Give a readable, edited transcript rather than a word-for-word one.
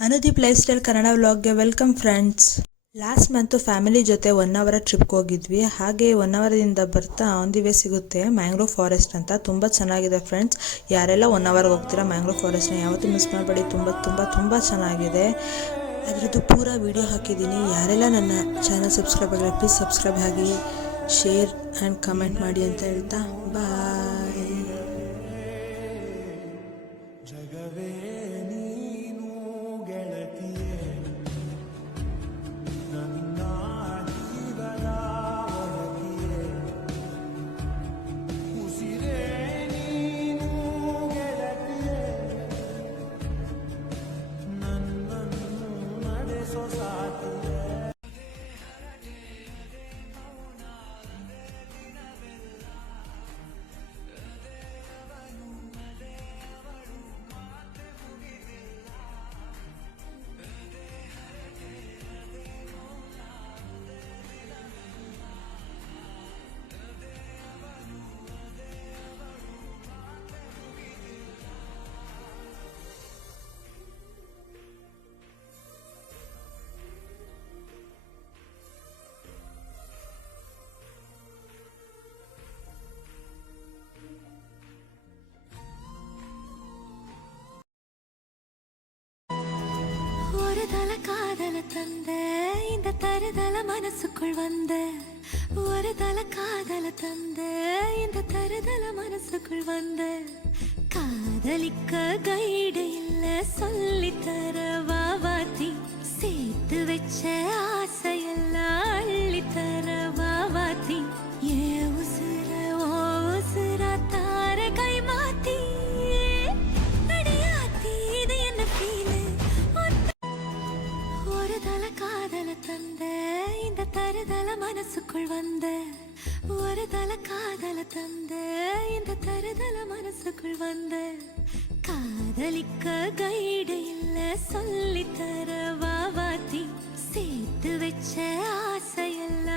Anudeep life style Kannada ವ್ಲಾಗ್ಗೆ welcome friends. Last month family ಜೊತೆ 1 hour ಟ್ರಿಪ್ಗೆ ಹೋಗಿದ್ವಿ. ಹಾಗೆ 1 ಅವರಿಂದ ಬರ್ತಾ ಆನ್ ದಿ ವೇ ಸಿಗುತ್ತೆ ಮ್ಯಾಂಗ್ರೋವ್ ಫಾರೆಸ್ಟ್ ಅಂತ. ತುಂಬ ಚೆನ್ನಾಗಿದೆ ಫ್ರೆಂಡ್ಸ್. ಯಾರೆಲ್ಲ 1 ಅವರ್ಗೆ ಹೋಗ್ತೀರಾ ಮ್ಯಾಂಗ್ರೋವ್ ಫಾರೆಸ್ಟ್ನ ಯಾವತ್ತೂ ಮಿಸ್ ಮಾಡಬೇಡಿ. ತುಂಬ ಚೆನ್ನಾಗಿದೆ. ಅದರದ್ದು ಪೂರಾ ವಿಡಿಯೋ ಹಾಕಿದ್ದೀನಿ. ಯಾರೆಲ್ಲ ನನ್ನ ಚಾನಲ್ ಸಬ್ಸ್ಕ್ರೈಬ್ ಆಗಿಲ್ಲ ಪ್ಲೀಸ್ ಸಬ್ಸ್ಕ್ರೈಬ್ ಆಗಿ, ಶೇರ್ ಆ್ಯಂಡ್ ಕಮೆಂಟ್ ಮಾಡಿ ಅಂತ ಹೇಳ್ತಾ ಬಾಯ್. காதல தந்த இந்த தருதல மனசுக்குள் வந்த ஒரு தல காதல தந்த இந்த தருதல மனசுக்குள் வந்த காதலிக்க கைடு இல்ல சொல்லி தர வாவாத்தி சேர்த்து வச்ச ஆசையெல்லாம் அள்ளி தர வாவாத்தி ஏ உசுர ஓ உசுர தார கை மாத்தி அடியாத்தி இது என்ன ஃபீல் காதல தந்த இந்த தருதல மனசுக்குள் வந்த ஒரு தல காதல தந்த இந்த தருதல மனசுக்குள் வந்த காதலிக்க கைடு இல்ல சொல்லி தர வாவாத்தி சேர்த்து வச்ச ஆசையெல்லாம்